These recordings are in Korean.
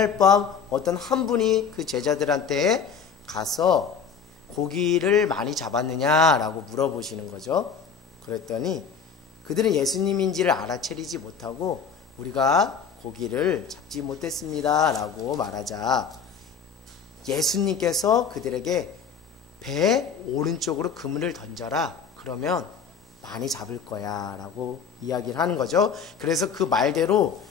그날 밤 어떤 한 분이 그 제자들한테 가서 고기를 많이 잡았느냐라고 물어보시는 거죠. 그랬더니 그들은 예수님인지를 알아채리지 못하고 우리가 고기를 잡지 못했습니다 라고 말하자 예수님께서 그들에게 배 오른쪽으로 그물을 던져라. 그러면 많이 잡을 거야 라고 이야기를 하는 거죠. 그래서 그 말대로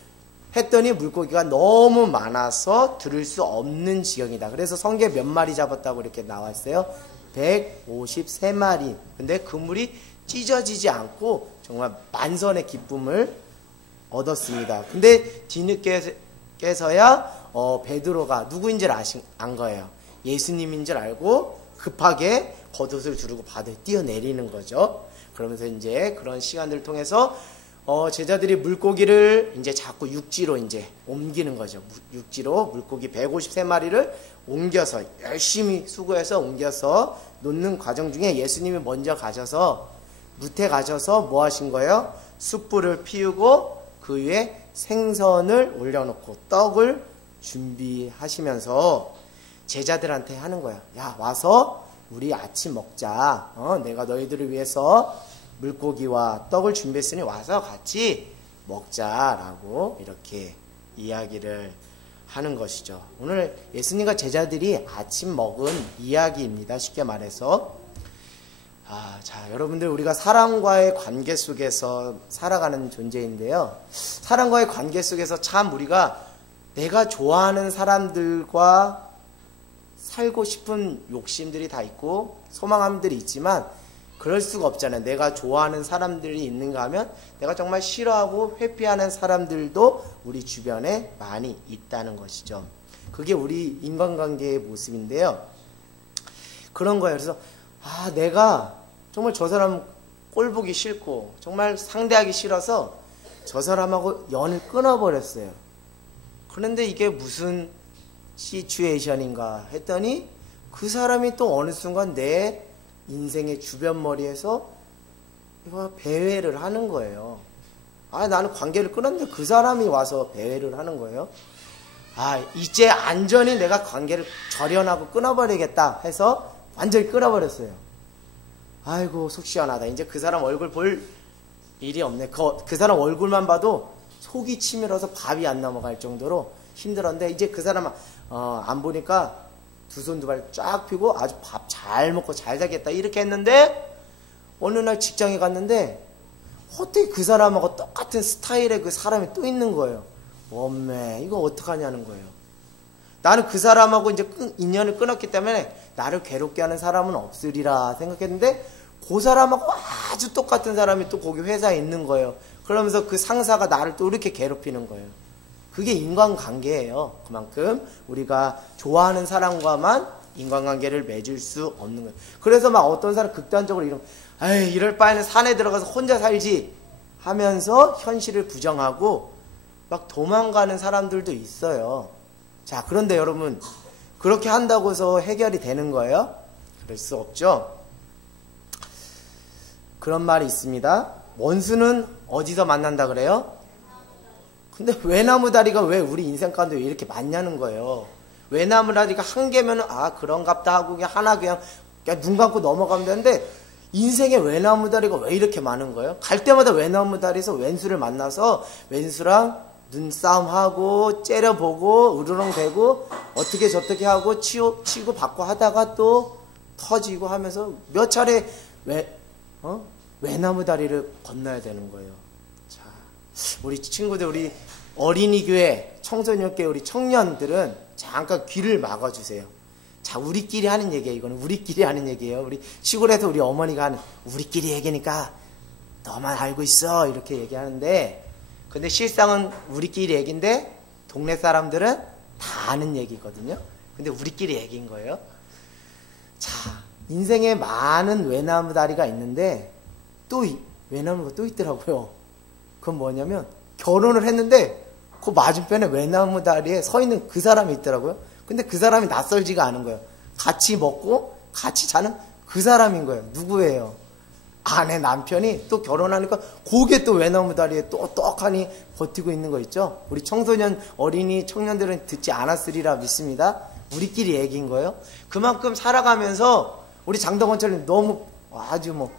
했더니 물고기가 너무 많아서 들을 수 없는 지경이다. 그래서 성경에 몇 마리 잡았다고 이렇게 나왔어요? 153마리. 근데 그물이 찢어지지 않고 정말 만선의 기쁨을 얻었습니다. 근데 뒤늦게서야 베드로가 누구인지를 안 거예요. 예수님인 줄 알고 급하게 겉옷을 두르고 바다에 뛰어내리는 거죠. 그러면서 이제 그런 시간들을 통해서 제자들이 물고기를 이제 자꾸 육지로 이제 옮기는 거죠. 육지로 물고기 153마리를 옮겨서 열심히 수고해서 옮겨서 놓는 과정 중에 예수님이 먼저 가셔서 무태 가셔서 뭐 하신 거예요? 숯불을 피우고 그 위에 생선을 올려놓고 떡을 준비하시면서 제자들한테 하는 거야. 야, 와서 우리 아침 먹자. 내가 너희들을 위해서 물고기와 떡을 준비했으니 와서 같이 먹자라고 이렇게 이야기를 하는 것이죠. 오늘 예수님과 제자들이 아침 먹은 이야기입니다. 쉽게 말해서. 자, 여러분들 우리가 사람과의 관계 속에서 살아가는 존재인데요. 사람과의 관계 속에서 참 우리가 내가 좋아하는 사람들과 살고 싶은 욕심들이 다 있고 소망함들이 있지만 그럴 수가 없잖아요. 내가 좋아하는 사람들이 있는가 하면 내가 정말 싫어하고 회피하는 사람들도 우리 주변에 많이 있다는 것이죠. 그게 우리 인간관계의 모습인데요. 그런 거예요. 그래서 내가 정말 저 사람 꼴 보기 싫고 정말 상대하기 싫어서 저 사람하고 연을 끊어버렸어요. 그런데 이게 무슨 시츄에이션인가 했더니 그 사람이 또 어느 순간 내 인생의 주변머리에서 배회를 하는 거예요. 나는 관계를 끊었는데 그 사람이 와서 배회를 하는 거예요. 이제 안전히 내가 관계를 절연하고 끊어버리겠다 해서 완전히 끊어버렸어요. 아이고 속 시원하다. 이제 그 사람 얼굴 볼 일이 없네. 그 사람 얼굴만 봐도 속이 치밀어서 밥이 안 넘어갈 정도로 힘들었는데 이제 그 사람 안 보니까 두 손 두 발 쫙 펴고 아주 밥 잘 먹고 잘 자겠다 이렇게 했는데 어느 날 직장에 갔는데 어떻게 그 사람하고 똑같은 스타일의 그 사람이 또 있는 거예요. 엄매 이거 어떡하냐는 거예요. 나는 그 사람하고 이제 인연을 끊었기 때문에 나를 괴롭게 하는 사람은 없으리라 생각했는데 그 사람하고 아주 똑같은 사람이 또 거기 회사에 있는 거예요. 그러면서 그 상사가 나를 또 이렇게 괴롭히는 거예요. 그게 인간관계예요. 그만큼 우리가 좋아하는 사람과만 인간관계를 맺을 수 없는 거예요. 그래서 막 어떤 사람 극단적으로 이럴 바에는 산에 들어가서 혼자 살지 하면서 현실을 부정하고 막 도망가는 사람들도 있어요. 자, 그런데 여러분 그렇게 한다고 해서 해결이 되는 거예요? 그럴 수 없죠. 그런 말이 있습니다. 원수는 어디서 만난다 그래요? 근데 외나무다리가 왜 우리 인생 가운데 왜 이렇게 많냐는 거예요. 외나무다리가 한 개면은 그런갑다 하고 그냥 하나 그냥 눈 감고 넘어가면 되는데 인생에 외나무다리가 왜 이렇게 많은 거예요? 갈 때마다 외나무다리에서 왼수를 만나서 왼수랑 눈싸움하고 째려보고 으르렁대고 어떻게 저떻게 하고 치고 받고 하다가 또 터지고 하면서 몇 차례 외나무다리를 건너야 되는 거예요. 자, 우리 친구들, 우리 어린이 교회, 청소년 교회, 우리 청년들은 잠깐 귀를 막아주세요. 자, 우리끼리 하는 얘기예요. 이거는 우리끼리 하는 얘기예요. 우리 시골에서 우리 어머니가 하는 우리끼리 얘기니까 너만 알고 있어 이렇게 얘기하는데 근데 실상은 우리끼리 얘기인데 동네 사람들은 다 아는 얘기거든요. 근데 우리끼리 얘기인 거예요. 자, 인생에 많은 외나무다리가 있는데 또 외나무가 또 있더라고요. 그건 뭐냐면 결혼을 했는데 그 맞은편에 외나무다리에 서 있는 그 사람이 있더라고요. 근데 그 사람이 낯설지가 않은 거예요. 같이 먹고 같이 자는 그 사람인 거예요. 누구예요? 아내 남편이 또 결혼하니까 그게 또 외나무 다리에 또 떡하니 버티고 있는 거 있죠. 우리 청소년 어린이 청년들은 듣지 않았으리라 믿습니다. 우리끼리 얘기인 거예요. 그만큼 살아가면서 우리 장덕원처럼 너무 아주 뭐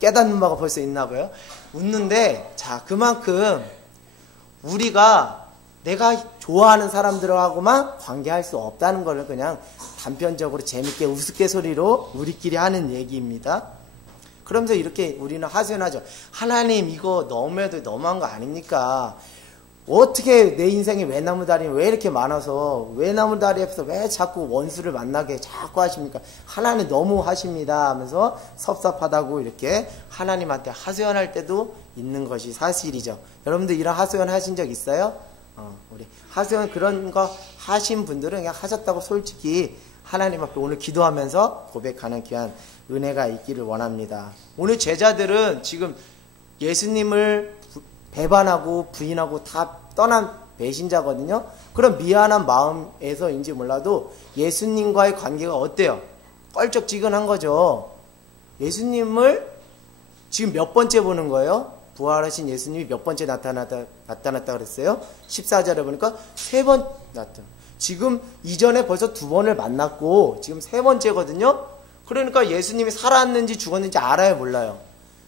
깨닫는 바가 벌써 있나 봐요. 웃는데, 자, 그만큼 우리가 내가 좋아하는 사람들하고만 관계할 수 없다는 걸 그냥 단편적으로 재밌게 우스갯소리로 우리끼리 하는 얘기입니다. 그러면서 이렇게 우리는 하소연하죠. 하나님, 이거 너무해도 너무한 거 아닙니까? 어떻게 내 인생에 외나무 다리는 왜 이렇게 많아서 외나무 다리 앞에서 왜 자꾸 원수를 만나게 자꾸 하십니까? 하나님 너무 하십니다 하면서 섭섭하다고 이렇게 하나님한테 하소연할 때도 있는 것이 사실이죠. 여러분들 이런 하소연 하신 적 있어요? 우리 하소연 그런 거 하신 분들은 그냥 하셨다고 솔직히 하나님 앞에 오늘 기도하면서 고백하는 귀한 은혜가 있기를 원합니다. 오늘 제자들은 지금 예수님을 배반하고 부인하고 다 떠난 배신자거든요. 그런 미안한 마음에서인지 몰라도 예수님과의 관계가 어때요? 껄쩍지근한 거죠. 예수님을 지금 몇 번째 보는 거예요? 부활하신 예수님이 몇 번째 나타났다 그랬어요? 14절에 보니까 3번 나타났다. 지금 이전에 벌써 2번을 만났고 지금 3번째거든요. 그러니까 예수님이 살았는지 죽었는지 알아요, 몰라요?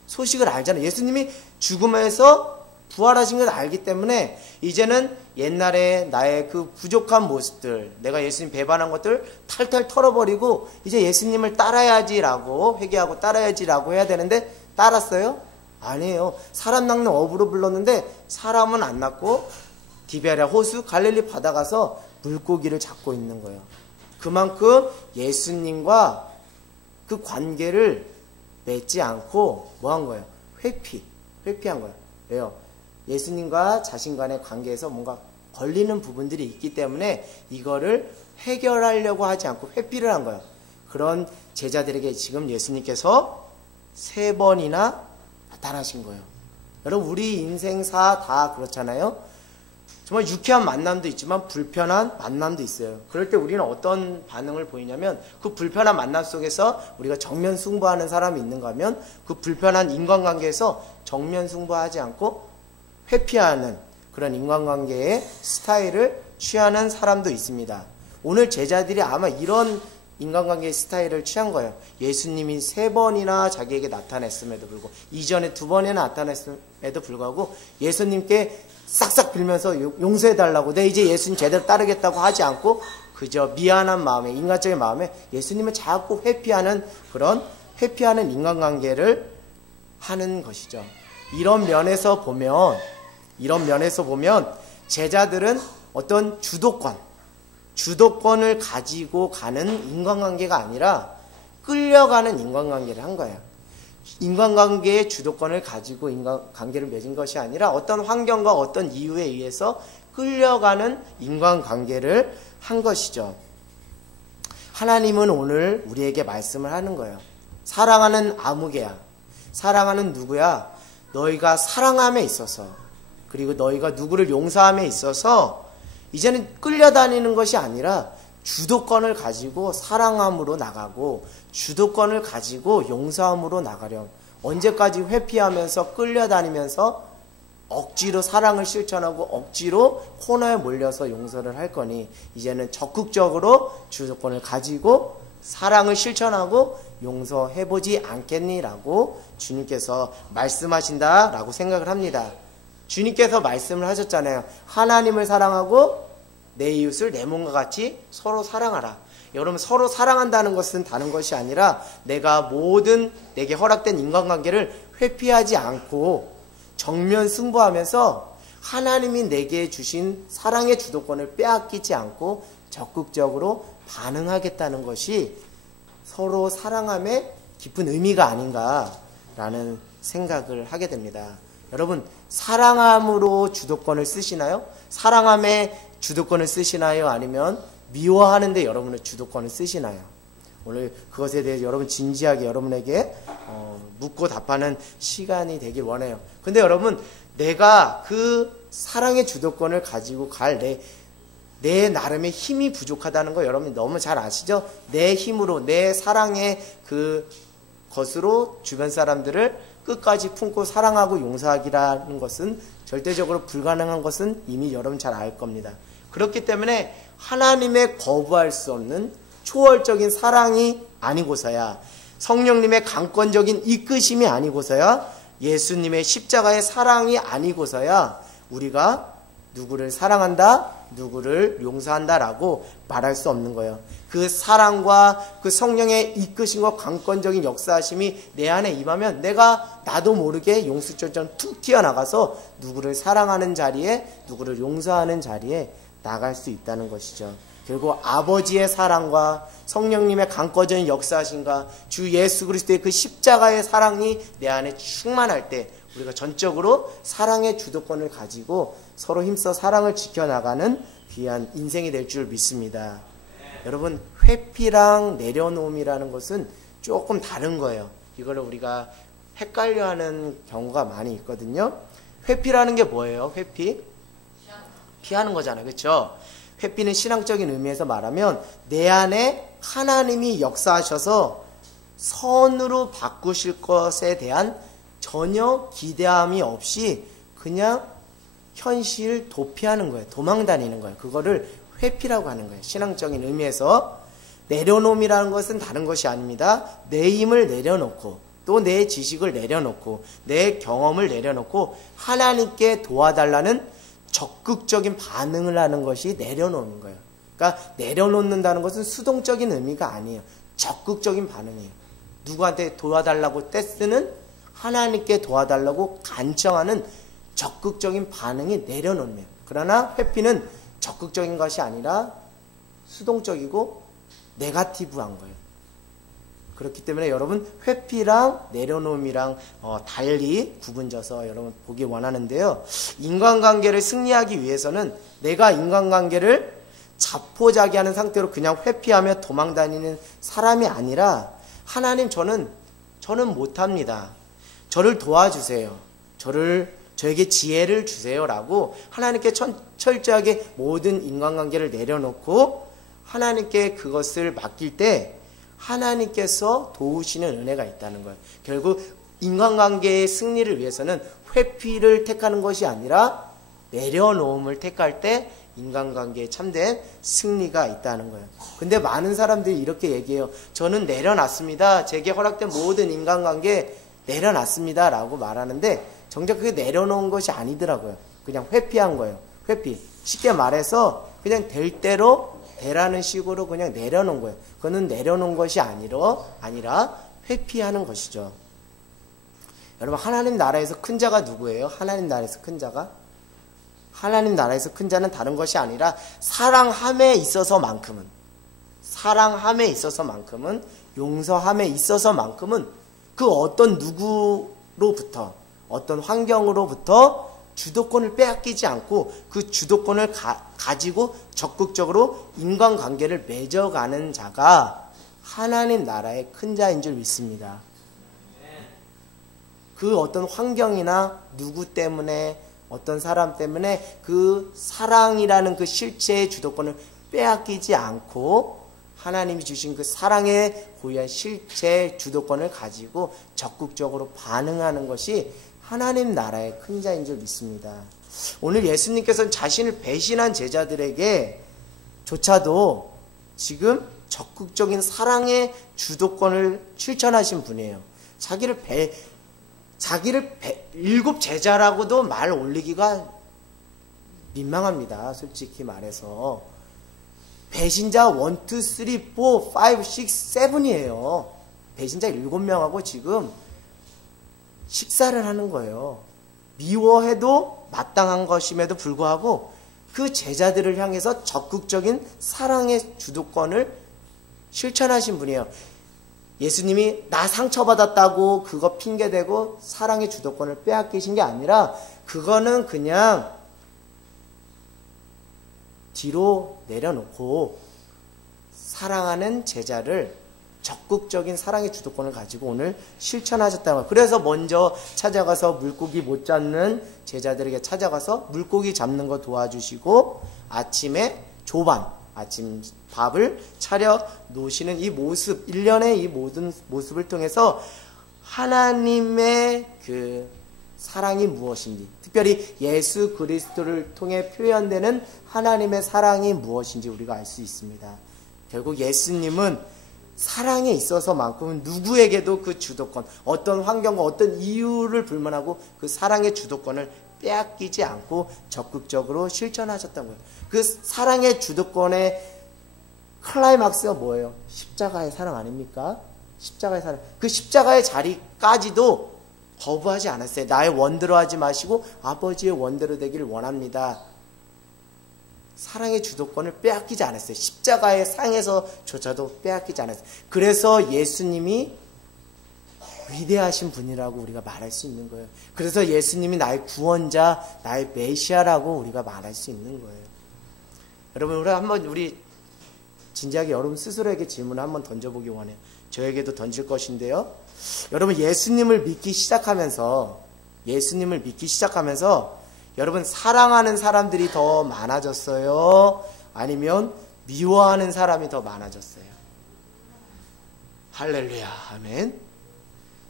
소식을 알잖아요. 예수님이 죽음에서 부활하신 걸 알기 때문에 이제는 옛날에 나의 그 부족한 모습들, 내가 예수님 배반한 것들 탈탈 털어버리고 이제 예수님을 따라야지라고 회개하고 따라야지라고 해야 되는데 따랐어요? 아니에요. 사람 낚는 어부로 불렀는데 사람은 안 낚고 디베랴 호수 갈릴리 바다 가서 물고기를 잡고 있는 거예요. 그만큼 예수님과 그 관계를 맺지 않고 뭐 한 거예요? 회피한 거예요. 왜요? 예수님과 자신 간의 관계에서 뭔가 걸리는 부분들이 있기 때문에 이거를 해결하려고 하지 않고 회피를 한 거예요. 그런 제자들에게 지금 예수님께서 3번이나 나타나신 거예요. 여러분, 우리 인생사 다 그렇잖아요. 정말 유쾌한 만남도 있지만 불편한 만남도 있어요. 그럴 때 우리는 어떤 반응을 보이냐면 그 불편한 만남 속에서 우리가 정면 승부하는 사람이 있는가 하면 그 불편한 인간관계에서 정면 승부하지 않고 회피하는 그런 인간관계의 스타일을 취하는 사람도 있습니다. 오늘 제자들이 아마 이런 인간관계의 스타일을 취한 거예요. 예수님이 3번이나 자기에게 나타냈음에도 불구하고 이전에 2번이나 나타냈음에도 불구하고 예수님께 싹싹 빌면서 용서해달라고 내 이제 예수님 제대로 따르겠다고 하지 않고 그저 미안한 마음에 인간적인 마음에 예수님을 자꾸 회피하는 그런 회피하는 인간관계를 하는 것이죠. 이런 면에서 보면 제자들은 어떤 주도권을 가지고 가는 인간관계가 아니라 끌려가는 인간관계를 한 거예요. 인간관계의 주도권을 가지고 인간관계를 맺은 것이 아니라 어떤 환경과 어떤 이유에 의해서 끌려가는 인간관계를 한 것이죠. 하나님은 오늘 우리에게 말씀을 하는 거예요. 사랑하는 아무개야, 사랑하는 누구야, 너희가 사랑함에 있어서 그리고 너희가 누구를 용서함에 있어서 이제는 끌려다니는 것이 아니라 주도권을 가지고 사랑함으로 나가고 주도권을 가지고 용서함으로 나가렴. 언제까지 회피하면서 끌려다니면서 억지로 사랑을 실천하고 억지로 코너에 몰려서 용서를 할 거니 이제는 적극적으로 주도권을 가지고 사랑을 실천하고 용서해보지 않겠니라고 주님께서 말씀하신다라고 생각을 합니다. 주님께서 말씀을 하셨잖아요. 하나님을 사랑하고 내 이웃을 내 몸과 같이 서로 사랑하라. 여러분, 서로 사랑한다는 것은 다른 것이 아니라 내가 모든 내게 허락된 인간관계를 회피하지 않고 정면 승부하면서 하나님이 내게 주신 사랑의 주도권을 빼앗기지 않고 적극적으로 반응하겠다는 것이 서로 사랑함의 깊은 의미가 아닌가라는 생각을 하게 됩니다. 여러분, 사랑함으로 주도권을 쓰시나요? 사랑함에 주도권을 쓰시나요? 아니면 미워하는데 여러분의 주도권을 쓰시나요? 오늘 그것에 대해서 여러분 진지하게 여러분에게 묻고 답하는 시간이 되길 원해요. 근데 여러분, 내가 그 사랑의 주도권을 가지고 갈 내 나름의 힘이 부족하다는 거 여러분 너무 잘 아시죠? 내 힘으로 내 사랑의 그 것으로 주변 사람들을 끝까지 품고 사랑하고 용서하기라는 것은 절대적으로 불가능한 것은 이미 여러분 잘 알 겁니다. 그렇기 때문에 하나님의 거부할 수 없는 초월적인 사랑이 아니고서야, 성령님의 강권적인 이끄심이 아니고서야, 예수님의 십자가의 사랑이 아니고서야 우리가 누구를 사랑한다, 누구를 용서한다라고 말할 수 없는 거예요. 그 사랑과 그 성령의 이끄심과 강권적인 역사하심이 내 안에 임하면 내가 나도 모르게 용수철처럼 툭 튀어나가서 누구를 사랑하는 자리에, 누구를 용서하는 자리에 나갈 수 있다는 것이죠. 결국 아버지의 사랑과 성령님의 강권적인 역사하심과 주 예수 그리스도의 그 십자가의 사랑이 내 안에 충만할 때 우리가 전적으로 사랑의 주도권을 가지고 서로 힘써 사랑을 지켜나가는 귀한 인생이 될 줄 믿습니다. 여러분, 회피랑 내려놓음이라는 것은 조금 다른 거예요. 이거를 우리가 헷갈려하는 경우가 많이 있거든요. 회피라는 게 뭐예요? 회피? 피하는 거잖아요. 그렇죠? 회피는 신앙적인 의미에서 말하면 내 안에 하나님이 역사하셔서 선으로 바꾸실 것에 대한 전혀 기대함이 없이 그냥 현실 도피하는 거예요. 도망 다니는 거예요. 그거를 회피라고 하는 거예요. 신앙적인 의미에서. 내려놓음이라는 것은 다른 것이 아닙니다. 내 힘을 내려놓고 또 내 지식을 내려놓고 내 경험을 내려놓고 하나님께 도와달라는 적극적인 반응을 하는 것이 내려놓는 거예요. 그러니까 내려놓는다는 것은 수동적인 의미가 아니에요. 적극적인 반응이에요. 누구한테 도와달라고 떼쓰는, 하나님께 도와달라고 간청하는 적극적인 반응이 내려놓는 거예요. 그러나 회피는 적극적인 것이 아니라 수동적이고 네거티브한 거예요. 그렇기 때문에 여러분, 회피랑 내려놓음이랑 달리 구분져서 여러분 보기 원하는데요. 인간관계를 승리하기 위해서는 내가 인간관계를 자포자기하는 상태로 그냥 회피하며 도망다니는 사람이 아니라, 하나님, 저는 못합니다. 저를 도와주세요. 저에게 지혜를 주세요라고 하나님께 철저하게 모든 인간관계를 내려놓고 하나님께 그것을 맡길 때 하나님께서 도우시는 은혜가 있다는 거예요. 결국 인간관계의 승리를 위해서는 회피를 택하는 것이 아니라 내려놓음을 택할 때 인간관계에 참된 승리가 있다는 거예요. 근데 많은 사람들이 이렇게 얘기해요. 저는 내려놨습니다. 제게 허락된 모든 인간관계 내려놨습니다 라고 말하는데 정작 그게 내려놓은 것이 아니더라고요. 그냥 회피한 거예요. 회피. 쉽게 말해서 그냥 될 대로 되라는 식으로 그냥 내려놓은 거예요. 그거는 내려놓은 것이 아니라 회피하는 것이죠. 여러분, 하나님 나라에서 큰 자가 누구예요? 하나님 나라에서 큰 자가? 하나님 나라에서 큰 자는 다른 것이 아니라 사랑함에 있어서만큼은, 용서함에 있어서만큼은 그 어떤 누구로부터, 어떤 환경으로부터 주도권을 빼앗기지 않고 그 주도권을 가지고 적극적으로 인간관계를 맺어가는 자가 하나님 나라의 큰 자인 줄 믿습니다. 그 어떤 환경이나 누구 때문에, 어떤 사람 때문에 그 사랑이라는 그 실체의 주도권을 빼앗기지 않고 하나님이 주신 그 사랑의 고유한 실체의 주도권을 가지고 적극적으로 반응하는 것이 하나님 나라의 큰 자인 줄 믿습니다. 오늘 예수님께서는 자신을 배신한 제자들에게 조차도 지금 적극적인 사랑의 주도권을 실천하신 분이에요. 자기를 7 제자라고도 말 올리기가 민망합니다. 솔직히 말해서. 배신자 1, 2, 3, 4, 5, 6, 7이에요. 배신자 7명하고 지금 식사를 하는 거예요. 미워해도 마땅한 것임에도 불구하고 그 제자들을 향해서 적극적인 사랑의 주도권을 실천하신 분이에요. 예수님이 나 상처받았다고 그거 핑계대고 사랑의 주도권을 빼앗기신 게 아니라 그거는 그냥 뒤로 내려놓고 사랑하는 제자를 적극적인 사랑의 주도권을 가지고 오늘 실천하셨다는 거예요. 그래서 먼저 찾아가서 물고기 못 잡는 제자들에게 찾아가서 물고기 잡는 거 도와주시고 아침에 아침 밥을 차려 놓으시는 이 모습, 일련의 이 모든 모습을 통해서 하나님의 그 사랑이 무엇인지, 특별히 예수 그리스도를 통해 표현되는 하나님의 사랑이 무엇인지 우리가 알 수 있습니다. 결국 예수님은 사랑에 있어서만큼은 누구에게도 그 주도권, 어떤 환경과 어떤 이유를 불문하고 그 사랑의 주도권을 빼앗기지 않고 적극적으로 실천하셨던 거예요. 그 사랑의 주도권의 클라이막스가 뭐예요? 십자가의 사랑 아닙니까? 십자가의 사랑. 그 십자가의 자리까지도 거부하지 않았어요. 나의 원대로 하지 마시고 아버지의 원대로 되기를 원합니다. 사랑의 주도권을 빼앗기지 않았어요. 십자가의 상에서조차도 빼앗기지 않았어요. 그래서 예수님이 위대하신 분이라고 우리가 말할 수 있는 거예요. 그래서 예수님이 나의 구원자, 나의 메시아라고 우리가 말할 수 있는 거예요. 여러분, 우리 진지하게 여러분 스스로에게 질문을 한번 던져보기 원해요. 저에게도 던질 것인데요. 여러분, 예수님을 믿기 시작하면서 여러분, 사랑하는 사람들이 더 많아졌어요? 아니면 미워하는 사람이 더 많아졌어요? 할렐루야, 아멘.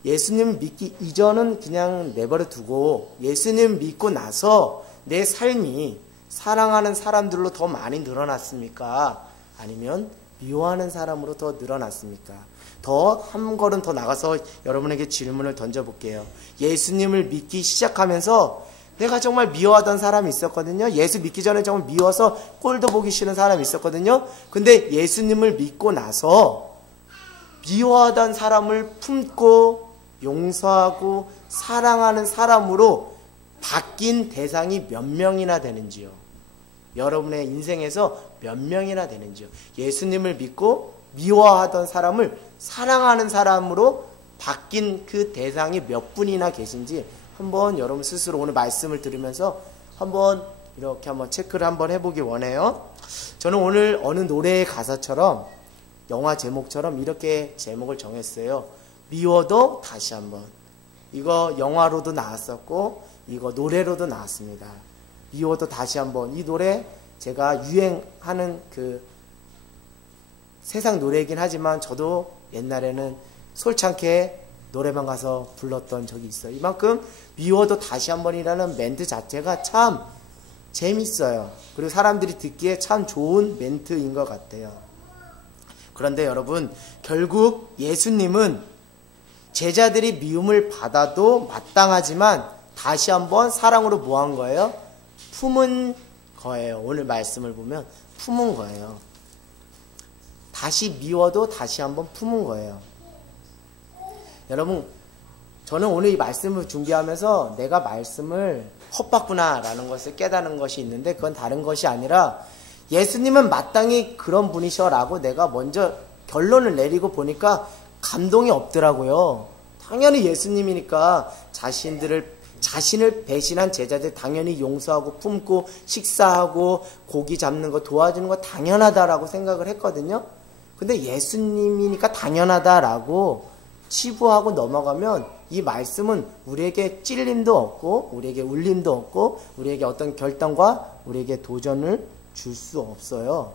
예수님 믿기 이전은 그냥 내버려 두고 예수님 믿고 나서 내 삶이 사랑하는 사람들로 더 많이 늘어났습니까? 아니면 미워하는 사람으로 더 늘어났습니까? 더 한 걸음 더 나가서 여러분에게 질문을 던져볼게요. 예수님을 믿기 시작하면서 내가 정말 미워하던 사람이 있었거든요. 예수 믿기 전에 정말 미워서 꼴도 보기 싫은 사람이 있었거든요. 근데 예수님을 믿고 나서 미워하던 사람을 품고 용서하고 사랑하는 사람으로 바뀐 대상이 몇 명이나 되는지요? 여러분의 인생에서 몇 명이나 되는지요? 예수님을 믿고 미워하던 사람을 사랑하는 사람으로 바뀐 그 대상이 몇 분이나 계신지 한번 여러분 스스로 오늘 말씀을 들으면서 한번 이렇게 한번 체크를 한번 해보기 원해요. 저는 오늘 어느 노래의 가사처럼 영화 제목처럼 이렇게 제목을 정했어요. 미워도 다시 한번. 이거 영화로도 나왔었고 이거 노래로도 나왔습니다. 미워도 다시 한번. 이 노래 제가 유행하는 그 세상 노래이긴 하지만 저도 옛날에는 솔창게 노래방 가서 불렀던 적이 있어요. 이만큼 미워도 다시 한번이라는 멘트 자체가 참 재밌어요. 그리고 사람들이 듣기에 참 좋은 멘트인 것 같아요. 그런데 여러분, 결국 예수님은 제자들이 미움을 받아도 마땅하지만 다시 한번 사랑으로 뭐 한 거예요? 품은 거예요. 오늘 말씀을 보면 품은 거예요. 다시 미워도 다시 한번 품은 거예요. 여러분, 저는 오늘 이 말씀을 준비하면서 내가 말씀을 헛봤구나 라는 것을 깨닫는 것이 있는데, 그건 다른 것이 아니라 예수님은 마땅히 그런 분이셔 라고 내가 먼저 결론을 내리고 보니까 감동이 없더라고요. 당연히 예수님이니까 자신을 배신한 제자들 당연히 용서하고 품고 식사하고 고기 잡는 거 도와주는 거 당연하다라고 생각을 했거든요. 근데 예수님이니까 당연하다라고 치부하고 넘어가면 이 말씀은 우리에게 찔림도 없고 우리에게 울림도 없고 우리에게 어떤 결단과 우리에게 도전을 줄 수 없어요.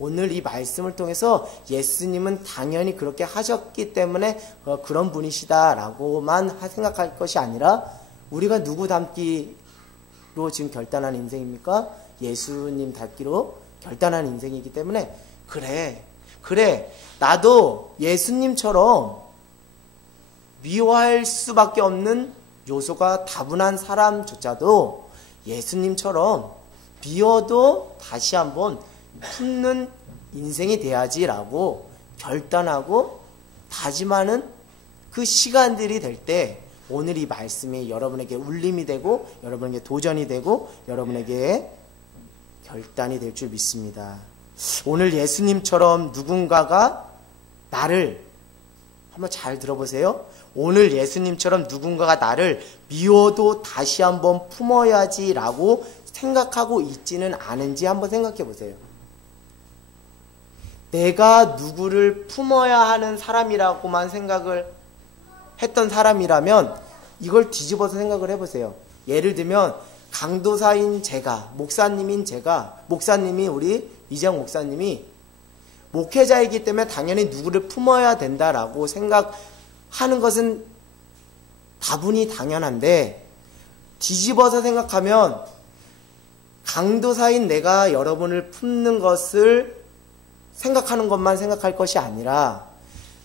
오늘 이 말씀을 통해서 예수님은 당연히 그렇게 하셨기 때문에 그런 분이시다라고만 생각할 것이 아니라 우리가 누구 닮기로 지금 결단한 인생입니까? 예수님 닮기로 결단한 인생이기 때문에 그래 나도 예수님처럼 미워할 수밖에 없는 요소가 다분한 사람조차도 예수님처럼 미워도 다시 한번 품는 인생이 돼야지라고 결단하고 다짐하는 그 시간들이 될 때 오늘 이 말씀이 여러분에게 울림이 되고 여러분에게 도전이 되고 여러분에게 결단이 될 줄 믿습니다. 오늘 예수님처럼 누군가가 나를 한번 잘 들어보세요. 오늘 예수님처럼 누군가가 나를 미워도 다시 한번 품어야지라고 생각하고 있지는 않은지 한번 생각해 보세요. 내가 누구를 품어야 하는 사람이라고만 생각을 했던 사람이라면 이걸 뒤집어서 생각을 해보세요. 예를 들면 강도사인 제가, 목사님인 제가, 목사님이 우리 이정 목사님이 목회자이기 때문에 당연히 누구를 품어야 된다라고 생각하는 것은 다분히 당연한데, 뒤집어서 생각하면 강도사인 내가 여러분을 품는 것을 생각하는 것만 생각할 것이 아니라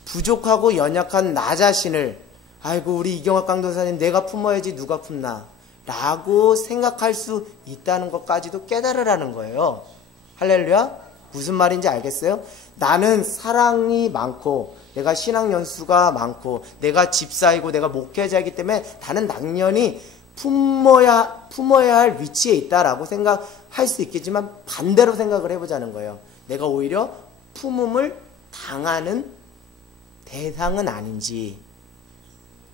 부족하고 연약한 나 자신을, 아이고 우리 이경학 강도사님 내가 품어야지 누가 품나 라고 생각할 수 있다는 것까지도 깨달으라는 거예요. 할렐루야. 무슨 말인지 알겠어요? 나는 사랑이 많고 내가 신앙 연수가 많고 내가 집사이고 내가 목회자이기 때문에 나는 당연히 품어야 할 위치에 있다라고 생각할 수 있겠지만, 반대로 생각을 해보자는 거예요. 내가 오히려 품음을 당하는 대상은 아닌지,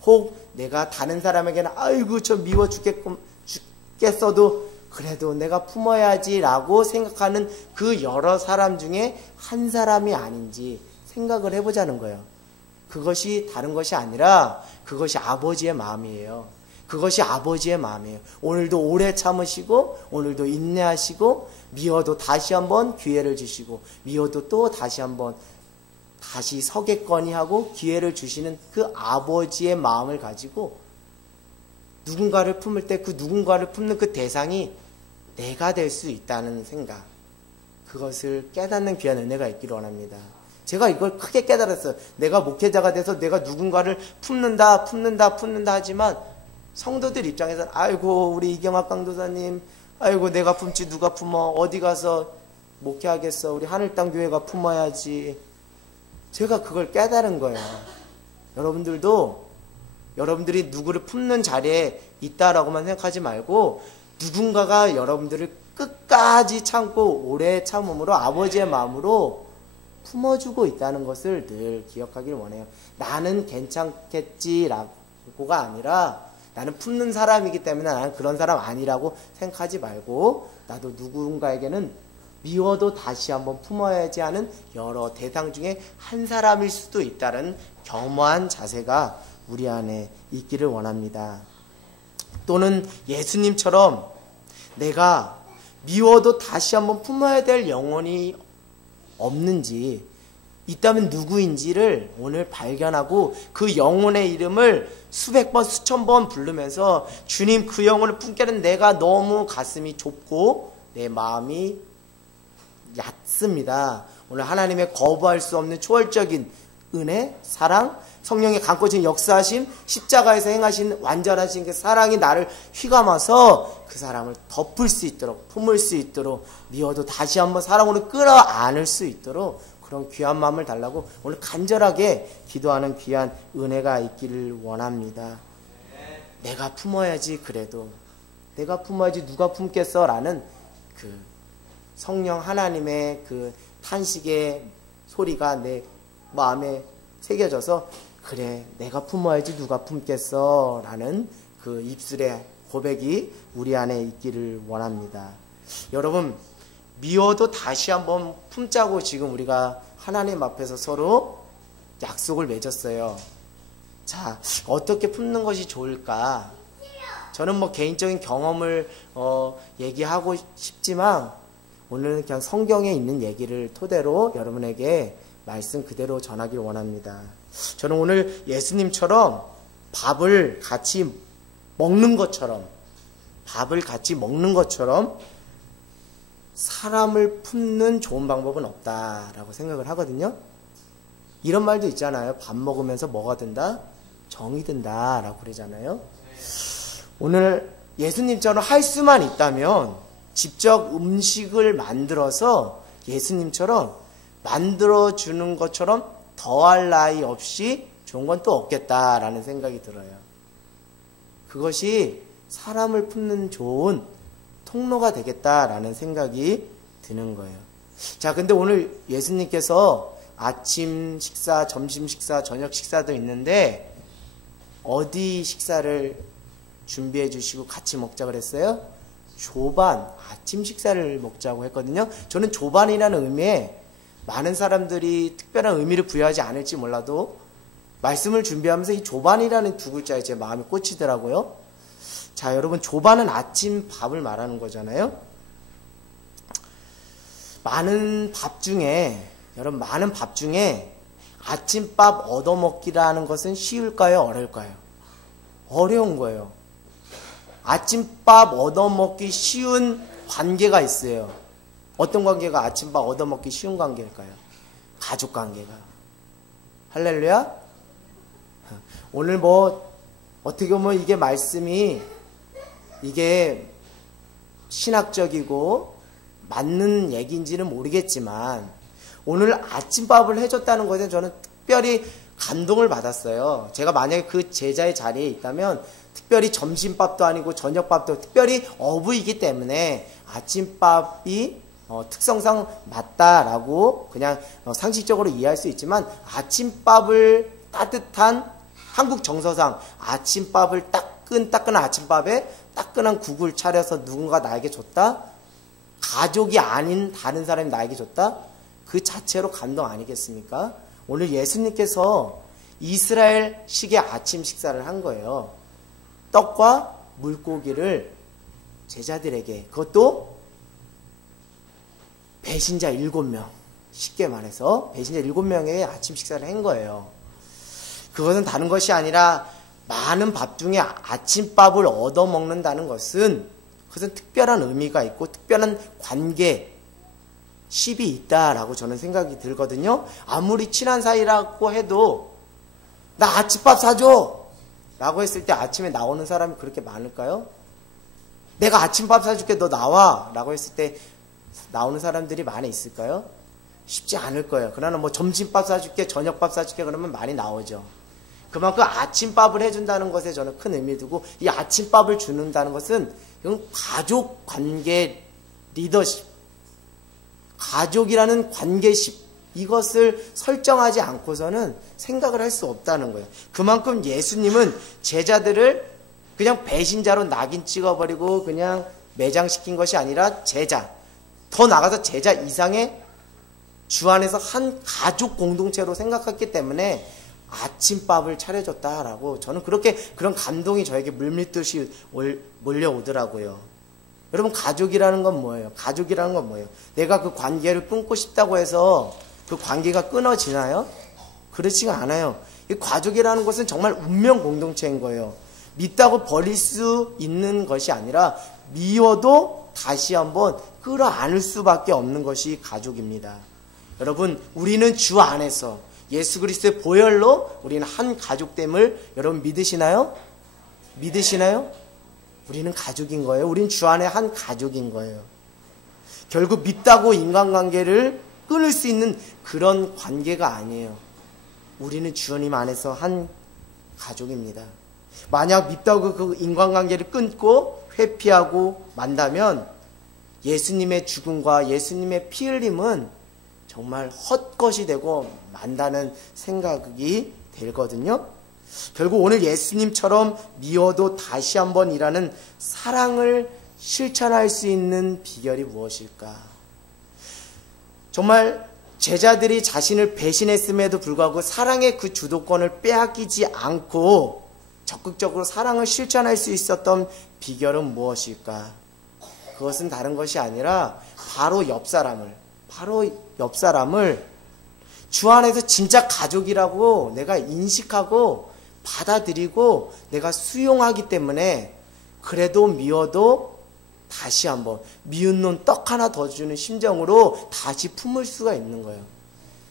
혹 내가 다른 사람에게는 아이고 저 미워 죽겠어도 그래도 내가 품어야지 라고 생각하는 그 여러 사람 중에 한 사람이 아닌지 생각을 해보자는 거예요. 그것이 다른 것이 아니라 그것이 아버지의 마음이에요. 그것이 아버지의 마음이에요. 오늘도 오래 참으시고 오늘도 인내하시고 미워도 다시 한번 기회를 주시고 미워도 또 다시 한번 다시 서겠거니 하고 기회를 주시는 그 아버지의 마음을 가지고 누군가를 품을 때 그 누군가를 품는 그 대상이 내가 될 수 있다는 생각, 그것을 깨닫는 귀한 은혜가 있기를 원합니다. 제가 이걸 크게 깨달았어요. 내가 목회자가 돼서 내가 누군가를 품는다 하지만 성도들 입장에서는 아이고 우리 이경학 강도사님, 아이고 내가 품지 누가 품어, 어디 가서 목회하겠어, 우리 하늘땅 교회가 품어야지. 제가 그걸 깨달은 거예요. 여러분들도 여러분들이 누구를 품는 자리에 있다라고만 생각하지 말고 누군가가 여러분들을 끝까지 참고 오래 참음으로 아버지의 마음으로 품어주고 있다는 것을 늘 기억하길 원해요. 나는 괜찮겠지라고가 아니라 나는 품는 사람이기 때문에 나는 그런 사람 아니라고 생각하지 말고 나도 누군가에게는 미워도 다시 한번 품어야지 하는 여러 대상 중에 한 사람일 수도 있다는 겸허한 자세가 우리 안에 있기를 원합니다. 또는 예수님처럼 내가 미워도 다시 한번 품어야 될 영혼이 없는지, 있다면 누구인지를 오늘 발견하고 그 영혼의 이름을 수백 번 수천 번 부르면서 주님 그 영혼을 품게는 내가 너무 가슴이 좁고 내 마음이 얕습니다. 오늘 하나님의 거부할 수 없는 초월적인 은혜, 사랑, 성령의 감고진 역사하심, 십자가에서 행하신 완전하신 그 사랑이 나를 휘감아서 그 사람을 덮을 수 있도록, 품을 수 있도록, 미워도 다시 한번 사랑으로 끌어안을 수 있도록 그런 귀한 마음을 달라고 오늘 간절하게 기도하는 귀한 은혜가 있기를 원합니다. 내가 품어야지, 그래도 내가 품어야지 누가 품겠어 라는 그 성령 하나님의 그 탄식의 소리가 내 마음에 새겨져서, 그래 내가 품어야지 누가 품겠어 라는 그 입술의 고백이 우리 안에 있기를 원합니다. 여러분, 미워도 다시 한번 품자고 지금 우리가 하나님 앞에서 서로 약속을 맺었어요. 자, 어떻게 품는 것이 좋을까? 저는 뭐 개인적인 경험을 얘기하고 싶지만 오늘은 그냥 성경에 있는 얘기를 토대로 여러분에게 말씀 그대로 전하길 원합니다. 저는 오늘 예수님처럼 밥을 같이 먹는 것처럼 사람을 품는 좋은 방법은 없다라고 생각을 하거든요. 이런 말도 있잖아요. 밥 먹으면서 뭐가 든다? 정이 든다 라고 그러잖아요. 오늘 예수님처럼 할 수만 있다면 직접 음식을 만들어서 예수님처럼 만들어주는 것처럼 더할 나위 없이 좋은 건 또 없겠다라는 생각이 들어요. 그것이 사람을 품는 좋은 통로가 되겠다라는 생각이 드는 거예요. 자, 근데 오늘 예수님께서 아침 식사, 점심 식사, 저녁 식사도 있는데 어디 식사를 준비해 주시고 같이 먹자 그랬어요? 조반, 아침 식사를 먹자고 했거든요. 저는 조반이라는 의미에 많은 사람들이 특별한 의미를 부여하지 않을지 몰라도 말씀을 준비하면서 이 조반이라는 두 글자에 제 마음이 꽂히더라고요. 자, 여러분, 조반은 아침밥을 말하는 거잖아요. 많은 밥 중에 아침밥 얻어먹기라는 것은 쉬울까요? 어려울까요? 어려운 거예요. 아침밥 얻어먹기 쉬운 관계가 있어요. 어떤 관계가 아침밥 얻어먹기 쉬운 관계일까요? 가족 관계가. 할렐루야? 오늘 어떻게 보면 이게 말씀이 이게 신학적이고 맞는 얘기인지는 모르겠지만 오늘 아침밥을 해줬다는 것에 저는 특별히 감동을 받았어요. 제가 만약에 그 제자의 자리에 있다면 특별히 점심밥도 아니고 저녁밥도 특별히 어부이기 때문에 아침밥이 특성상 맞다라고 그냥 상식적으로 이해할 수 있지만 아침밥을 따뜻한 한국 정서상 아침밥을 따끈따끈한 아침밥에 따끈한 국을 차려서 누군가 나에게 줬다? 가족이 아닌 다른 사람이 나에게 줬다? 그 자체로 감동 아니겠습니까? 오늘 예수님께서 이스라엘식의 아침 식사를 한 거예요. 떡과 물고기를 제자들에게, 그것도 배신자 7명, 쉽게 말해서 배신자 7명의 아침 식사를 한 거예요. 그것은 다른 것이 아니라 많은 밥 중에 아침밥을 얻어먹는다는 것은 그것은 특별한 의미가 있고 특별한 관계, 십이 있다라고 저는 생각이 들거든요. 아무리 친한 사이라고 해도 나 아침밥 사줘! 라고 했을 때 아침에 나오는 사람이 그렇게 많을까요? 내가 아침밥 사줄게, 너 나와! 라고 했을 때 나오는 사람들이 많이 있을까요? 쉽지 않을 거예요. 그러나 점심밥 사줄게, 저녁밥 사줄게 그러면 많이 나오죠. 그만큼 아침밥을 해준다는 것에 저는 큰 의미를 두고, 이 아침밥을 주는다는 것은 이건 가족 관계 리더십, 가족이라는 관계십, 이것을 설정하지 않고서는 생각을 할 수 없다는 거예요. 그만큼 예수님은 제자들을 그냥 배신자로 낙인 찍어버리고 그냥 매장시킨 것이 아니라 제자, 더 나아가서 제자 이상의 주 안에서 한 가족 공동체로 생각했기 때문에 아침밥을 차려줬다라고, 저는 그런 감동이 저에게 물밀듯이 몰려오더라고요. 여러분, 가족이라는 건 뭐예요? 가족이라는 건 뭐예요? 내가 그 관계를 끊고 싶다고 해서 그 관계가 끊어지나요? 그렇지가 않아요. 이 가족이라는 것은 정말 운명 공동체인 거예요. 믿다고 버릴 수 있는 것이 아니라 미워도 다시 한번 끌어안을 수밖에 없는 것이 가족입니다. 여러분, 우리는 주 안에서 예수 그리스도의 보혈로 우리는 한 가족됨을 여러분 믿으시나요? 믿으시나요? 우리는 가족인 거예요. 우리는 주 안에 한 가족인 거예요. 결국 믿다고 인간관계를 끊을 수 있는 그런 관계가 아니에요. 우리는 주님 안에서 한 가족입니다. 만약 믿다고 그 인간관계를 끊고 회피하고 만다면 예수님의 죽음과 예수님의 피 흘림은 정말 헛것이 되고 만다는 생각이 들거든요. 결국 오늘 예수님처럼 미워도 다시 한번 일하는 사랑을 실천할 수 있는 비결이 무엇일까? 정말 제자들이 자신을 배신했음에도 불구하고 사랑의 그 주도권을 빼앗기지 않고 적극적으로 사랑을 실천할 수 있었던 비결은 무엇일까? 그것은 다른 것이 아니라 바로 옆 사람을 주 안에서 진짜 가족이라고 내가 인식하고 받아들이고 내가 수용하기 때문에 그래도 미워도 다시 한번 미운 놈 떡 하나 더 주는 심정으로 다시 품을 수가 있는 거예요.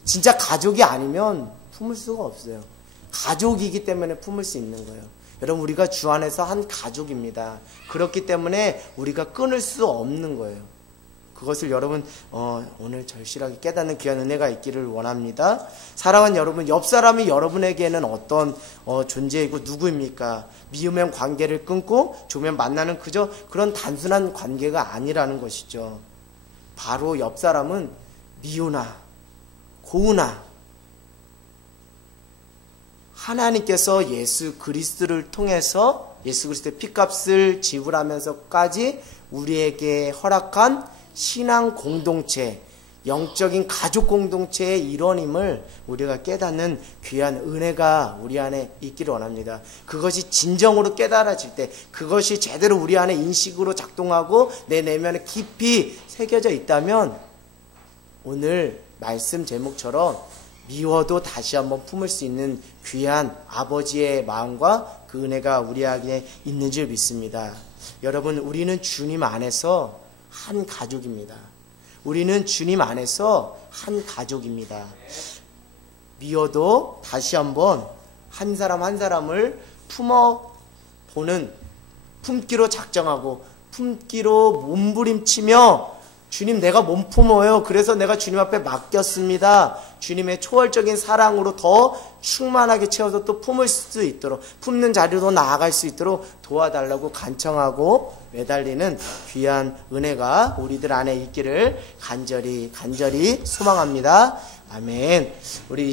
진짜 가족이 아니면 품을 수가 없어요. 가족이기 때문에 품을 수 있는 거예요. 여러분, 우리가 주 안에서 한 가족입니다. 그렇기 때문에 우리가 끊을 수 없는 거예요. 그것을 여러분 오늘 절실하게 깨닫는 귀한 은혜가 있기를 원합니다. 사랑하는 여러분, 옆 사람이 여러분에게는 어떤 존재이고 누구입니까? 미우면 관계를 끊고 좋으면 만나는 그저 그런 단순한 관계가 아니라는 것이죠. 바로 옆 사람은 미우나 고우나 하나님께서 예수 그리스도를 통해서 예수 그리스도의 피값을 지불하면서까지 우리에게 허락한 신앙 공동체, 영적인 가족 공동체의 일원임을 우리가 깨닫는 귀한 은혜가 우리 안에 있기를 원합니다. 그것이 진정으로 깨달아질 때, 그것이 제대로 우리 안에 인식으로 작동하고 내 내면에 깊이 새겨져 있다면 오늘 말씀 제목처럼 미워도 다시 한번 품을 수 있는 귀한 아버지의 마음과 그 은혜가 우리 안에 있는 줄 믿습니다. 여러분, 우리는 주님 안에서 한 가족입니다. 우리는 주님 안에서 한 가족입니다. 미워도 다시 한번 한 사람 한 사람을 품어보는, 품기로 작정하고 품기로 몸부림치며 주님, 내가 몸품어요. 그래서 내가 주님 앞에 맡겼습니다. 주님의 초월적인 사랑으로 더 충만하게 채워서 또 품을 수 있도록, 품는 자리로 나아갈 수 있도록 도와달라고 간청하고 매달리는 귀한 은혜가 우리들 안에 있기를 간절히 소망합니다. 아멘. 우리